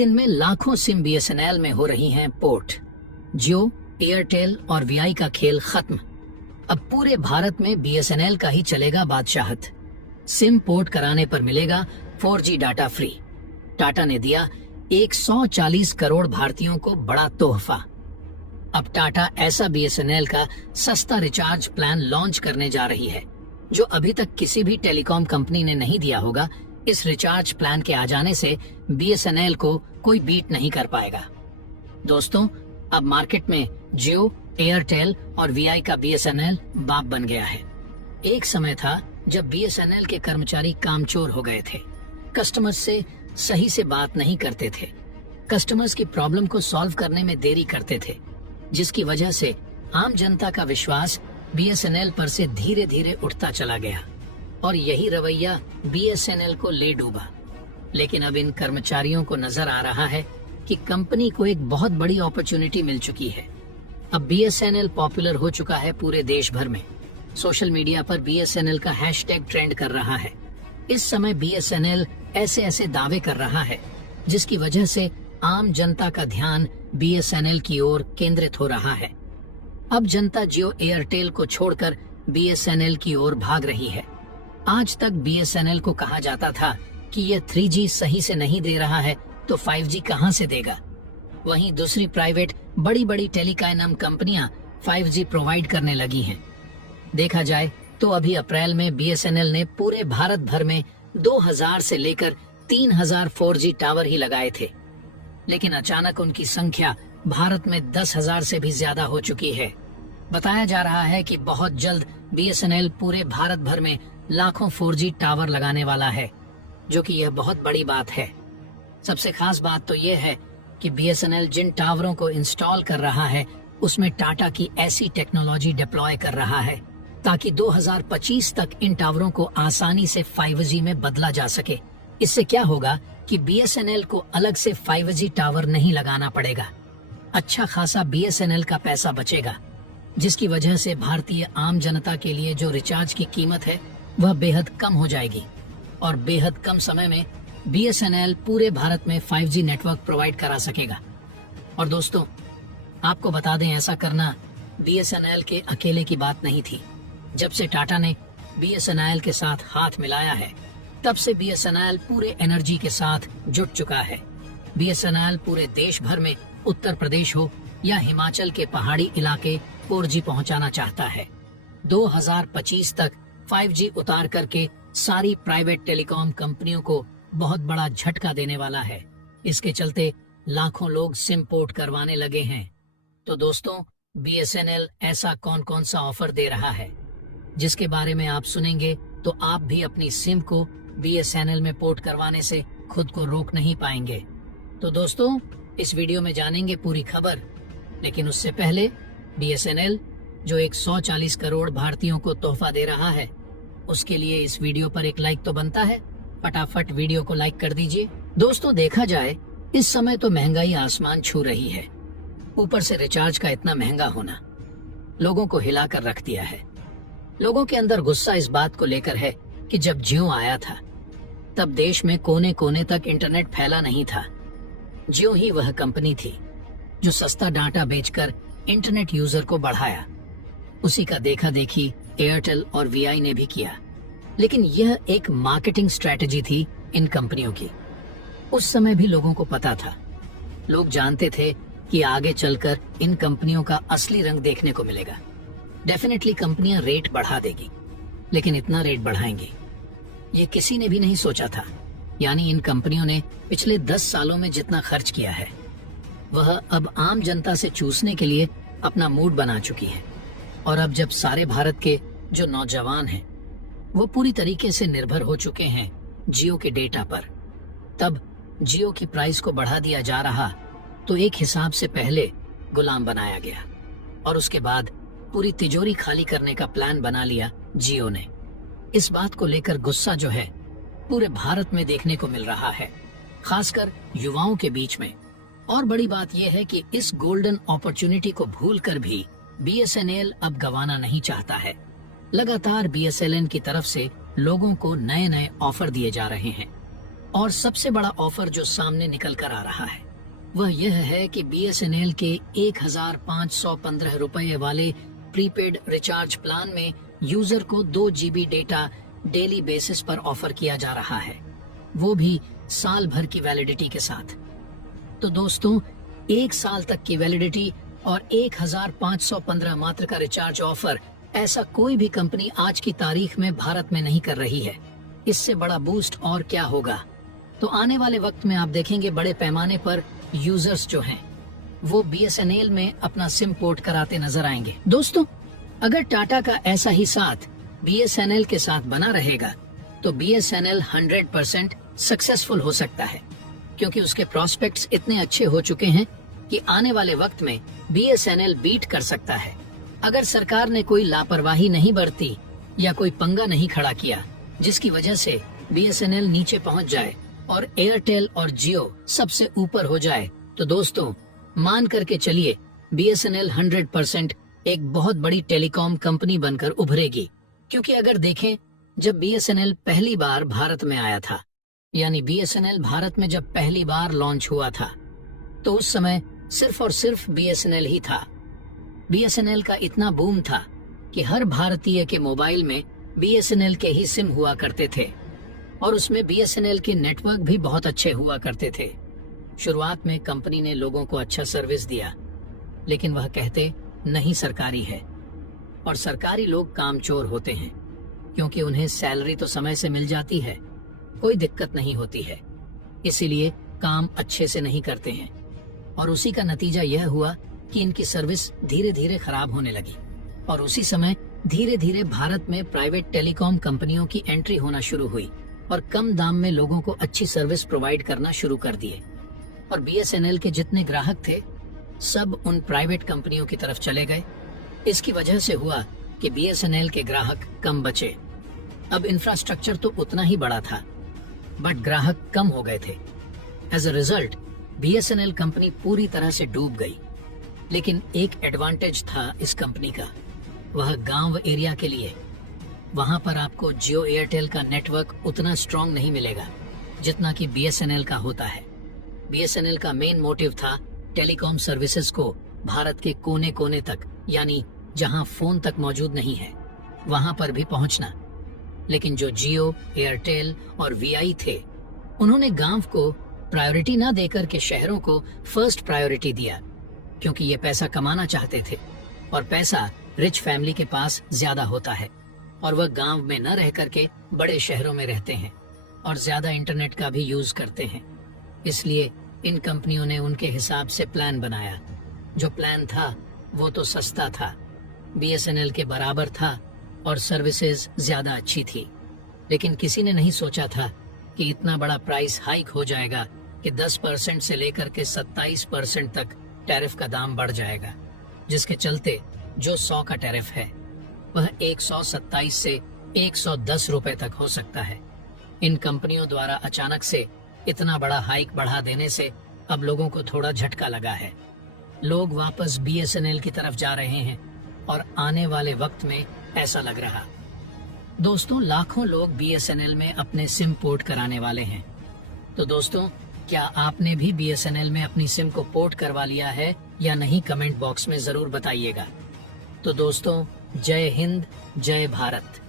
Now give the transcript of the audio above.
दिन में लाखों सिम बीएसएनएल में हो रही हैं पोर्ट। जियो, एयरटेल और वीआई का खेल खत्म। अब पूरे भारत में बीएसएनएल का ही चलेगा बादशाहत। सिम पोर्ट कराने पर मिलेगा 4G डाटा फ्री। टाटा ने दिया 140 करोड़ भारतीयों को बड़ा तोहफा। अब टाटा ऐसा बीएसएनएल का सस्ता रिचार्ज प्लान लॉन्च करने जा रही है जो अभी तक किसी भी टेलीकॉम कंपनी ने नहीं दिया होगा। इस रिचार्ज प्लान के आ जाने से बीएसएनएल को कोई बीट नहीं कर पाएगा। दोस्तों, अब मार्केट में जियो, एयरटेल और वीआई का बीएसएनएल बाप बन गया है। एक समय था जब बीएसएनएल के कर्मचारी कामचोर हो गए थे, कस्टमर्स से सही से बात नहीं करते थे, कस्टमर्स की प्रॉब्लम को सॉल्व करने में देरी करते थे, जिसकी वजह से आम जनता का विश्वास बीएसएनएल पर से धीरे धीरे उठता चला गया और यही रवैया बीएसएनएल को ले डूबा। लेकिन अब इन कर्मचारियों को नजर आ रहा है कि कंपनी को एक बहुत बड़ी अपॉर्चुनिटी मिल चुकी है। अब बीएसएनएल पॉपुलर हो चुका है पूरे देश भर में। सोशल मीडिया पर बीएसएनएल का हैशटैग ट्रेंड कर रहा है। इस समय बीएसएनएल ऐसे ऐसे दावे कर रहा है जिसकी वजह से आम जनता का ध्यान बीएसएनएल की ओर केंद्रित हो रहा है। अब जनता जियो, एयरटेल को छोड़कर बीएसएनएल की ओर भाग रही है। आज तक बीएसएनएल को कहा जाता था कि यह 3G सही से नहीं दे रहा है तो 5G कहां से देगा। वहीं दूसरी प्राइवेट बड़ी बड़ी टेलीकॉम कंपनियां 5G प्रोवाइड करने लगी हैं। देखा जाए तो अभी अप्रैल में बीएसएनएल ने पूरे भारत भर में 2000 से लेकर 3000 4G टावर ही लगाए थे, लेकिन अचानक उनकी संख्या भारत में 10,000 से भी ज्यादा हो चुकी है। बताया जा रहा है कि बहुत जल्द बीएसएनएल पूरे भारत भर में लाखों 4G टावर लगाने वाला है, जो कि यह बहुत बड़ी बात है। सबसे खास बात तो यह है कि बीएसएनएल जिन टावरों को इंस्टॉल कर रहा है उसमें टाटा की ऐसी टेक्नोलॉजी डिप्लॉय कर रहा है ताकि 2025 तक इन टावरों को आसानी से 5G में बदला जा सके। इससे क्या होगा कि बीएसएनएल को अलग से 5G टावर नहीं लगाना पड़ेगा। अच्छा खासा बीएसएनएल का पैसा बचेगा, जिसकी वजह से भारतीय आम जनता के लिए जो रिचार्ज की कीमत है वह बेहद कम हो जाएगी और बेहद कम समय में बीएसएनएल पूरे भारत में 5G नेटवर्क प्रोवाइड करा सकेगा। और दोस्तों, आपको बता दें, ऐसा करना बीएसएनएल के अकेले की बात नहीं थी। जब से टाटा ने बीएसएनएल के साथ हाथ मिलाया है, तब से बीएसएनएल पूरे एनर्जी के साथ जुट चुका है। बीएसएनएल पूरे देश भर में, उत्तर प्रदेश हो या हिमाचल के पहाड़ी इलाके, 4G पहुंचाना चाहता है। 2025 तक 5G उतार करके सारी प्राइवेट टेलीकॉम कंपनियों को बहुत बड़ा झटका देने वाला है। इसके चलते लाखों लोग सिम पोर्ट करवाने लगे हैं। तो दोस्तों, बीएसएनएल ऐसा कौन कौन सा ऑफर दे रहा है जिसके बारे में आप सुनेंगे तो आप भी अपनी सिम को बीएसएनएल में पोर्ट करवाने से खुद को रोक नहीं पाएंगे। तो दोस्तों, इस वीडियो में जानेंगे पूरी खबर, लेकिन उससे पहले बीएसएनएल जो 140 करोड़ भारतीयों को तोहफा दे रहा है, उसके लिए इस वीडियो पर एक लाइक तो बनता है। फटाफट वीडियो को लाइक कर दीजिए। दोस्तों, देखा जाए इस समय तो महंगाई आसमान छू रही है। ऊपर से रिचार्ज का इतना महंगा होना लोगों को हिलाकर रख दिया है। लोगों के अंदर गुस्सा इस बात को लेकर है कि जब जियो आया था तब देश में कोने कोने तक इंटरनेट फैला नहीं था। जियो ही वह कंपनी थी जो सस्ता डाटा बेचकर इंटरनेट यूजर को बढ़ाया। उसी का देखा देखी एयरटेल और वीआई ने भी किया, लेकिन यह एक मार्केटिंग स्ट्रेटजी थी इन कंपनियों की। उस समय भी लोगों को पता था, लोग जानते थे कि आगे चलकर इन कंपनियों का असली रंग देखने को मिलेगा। डेफिनेटली कंपनियां रेट बढ़ा देगी, लेकिन इतना रेट बढ़ाएंगी ये किसी ने भी नहीं सोचा था। यानी इन कंपनियों ने पिछले 10 सालों में जितना खर्च किया है वह अब आम जनता से चूसने के लिए अपना मूड बना चुकी है। और अब जब सारे भारत के जो नौजवान हैं वो पूरी तरीके से निर्भर हो चुके हैं जियो के डेटा पर, तब जियो की प्राइस को बढ़ा दिया जा रहा तो एक हिसाब से पहले गुलाम बनाया गया और उसके बाद पूरी तिजोरी खाली करने का प्लान बना लिया जियो ने। इस बात को लेकर गुस्सा जो है पूरे भारत में देखने को मिल रहा है, खासकर युवाओं के बीच में। और बड़ी बात यह है कि इस गोल्डन अपॉर्चुनिटी को भूलकर भी बीएसएनएल अब गंवाना नहीं चाहता है। लगातार बीएसएनएल की तरफ से लोगों को नए नए ऑफर दिए जा रहे हैं। और सबसे बड़ा ऑफर जो सामने निकल कर आ रहा है वह यह है कि BSNL के 1515 रुपए वाले प्रीपेड रिचार्ज प्लान में यूजर को 2 GB डेटा डेली बेसिस पर ऑफर किया जा रहा है, वो भी साल भर की वैलिडिटी के साथ। तो दोस्तों, 1 साल तक की वैलिडिटी और 1515 मात्र का रिचार्ज ऑफर, ऐसा कोई भी कंपनी आज की तारीख में भारत में नहीं कर रही है। इससे बड़ा बूस्ट और क्या होगा। तो आने वाले वक्त में आप देखेंगे बड़े पैमाने पर यूजर्स जो हैं वो BSNL में अपना सिम पोर्ट कराते नजर आएंगे। दोस्तों, अगर टाटा का ऐसा ही साथ BSNL के साथ बना रहेगा तो BSNL 100% सक्सेसफुल हो सकता है, क्योंकि उसके प्रॉस्पेक्ट्स इतने अच्छे हो चुके हैं कि आने वाले वक्त में BSNL बीट कर सकता है। अगर सरकार ने कोई लापरवाही नहीं बरती या कोई पंगा नहीं खड़ा किया जिसकी वजह से BSNL नीचे पहुंच जाए और एयरटेल और जियो सबसे ऊपर हो जाए, तो दोस्तों मान करके चलिए BSNL 100% एक बहुत बड़ी टेलीकॉम कंपनी बनकर उभरेगी। क्योंकि अगर देखें, जब BSNL पहली बार भारत में आया था, यानी BSNL भारत में जब पहली बार लॉन्च हुआ था, तो उस समय सिर्फ और सिर्फ BSNL ही था। BSNL का इतना बूम था कि हर भारतीय के मोबाइल में BSNL के ही सिम हुआ करते थे और उसमें BSNL के नेटवर्क भी बहुत अच्छे हुआ करते थे। शुरुआत में कंपनी ने लोगों को अच्छा सर्विस दिया, लेकिन वह कहते नहीं सरकारी है, और सरकारी लोग कामचोर होते हैं क्योंकि उन्हें सैलरी तो समय से मिल जाती है, कोई दिक्कत नहीं होती है, इसीलिए काम अच्छे से नहीं करते हैं। और उसी का नतीजा यह हुआ कि इनकी सर्विस धीरे धीरे खराब होने लगी और उसी समय धीरे धीरे भारत में प्राइवेट टेलीकॉम कंपनियों की एंट्री होना शुरू हुई और कम दाम में लोगों को अच्छी सर्विस प्रोवाइड करना शुरू कर दिए। और BSNL के जितने ग्राहक थे सब उन प्राइवेट कंपनियों की तरफ चले गए। इसकी वजह से हुआ कि BSNL के ग्राहक कम बचे। अब इंफ्रास्ट्रक्चर तो उतना ही बड़ा था, बट ग्राहक कम हो गए थे। As a result BSNL company पूरी तरह से डूब गई। लेकिन एक एडवांटेज था इस कंपनी का, वह गांव एरिया के लिए। वहां पर आपको जियो एयरटेल का नेटवर्क उतना स्ट्रांग नहीं मिलेगा जितना कि BSNL का होता है। BSNL का मेन मोटिव था टेलीकॉम सर्विसेज को भारत के कोने कोने तक, यानी जहां फोन तक मौजूद नहीं है, वहां पर भी पहुंचना। लेकिन जो जियो, एयरटेल और VI थे, उन्होंने गांव को प्रायोरिटी ना देकर के शहरों को फर्स्ट प्रायोरिटी दिया, क्योंकि ये पैसा कमाना चाहते थे और पैसा रिच फैमिली के पास ज्यादा होता है और वह गांव में न रह करके बड़े शहरों में रहते हैं और ज्यादा इंटरनेट का भी यूज करते हैं। इसलिए इन कंपनियों ने उनके हिसाब से प्लान बनाया। जो प्लान था वो तो सस्ता था, BSNL के बराबर था और सर्विसेज ज्यादा अच्छी थी। लेकिन किसी ने नहीं सोचा था कि इतना बड़ा प्राइस हाइक हो जाएगा कि 10% से लेकर के 27% तक टैरिफ का दाम बढ़ जाएगा, जिसके चलते जो 100 का टैरिफ है वह 127 से 110 रुपए तक हो सकता है। इन कंपनियों द्वारा अचानक से इतना बड़ा हाइक बढ़ा देने से अब लोगों को थोड़ा झटका लगा है। लोग वापस BSNL की तरफ जा रहे हैं और आने वाले वक्त में ऐसा लग रहा। दोस्तों, लाखों लोग BSNL में अपने सिम पोर्ट कराने वाले हैं। तो दोस्तों, क्या आपने भी BSNL में अपनी सिम को पोर्ट करवा लिया है या नहीं, कमेंट बॉक्स में जरूर बताइएगा। तो दोस्तों, जय हिंद, जय भारत।